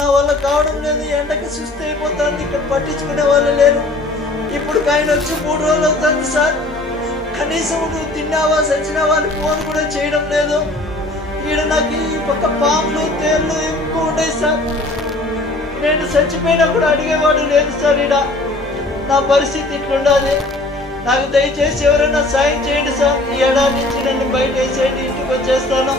నా వల్ల కావడం లేదు, ఎండకి సుస్థ అయిపోతుంది, ఇక్కడ పట్టించుకునే వాళ్ళు లేరు. ఇప్పుడు ఆయన వచ్చి 3 రోజులు అవుతుంది సార్. కనీసం నువ్వు తిన్నావా చచ్చినావా అని ఫోన్ కూడా చేయడం లేదు. ఈడ నాకు ఈ పక్క పాములు తేళ్ళు ఎక్కువ ఉన్నాయి సార్. నేను చచ్చిపోయినా కూడా అడిగేవాడు లేదు సార్. ఈడ నా పరిస్థితి ఇట్లుండాలి. నాకు దయచేసి ఎవరైనా సాయం చేయండి సార్. ఈ ఏడాది నుంచి నన్ను బయట వేసేయండి, ఇంటికి వచ్చేస్తాను.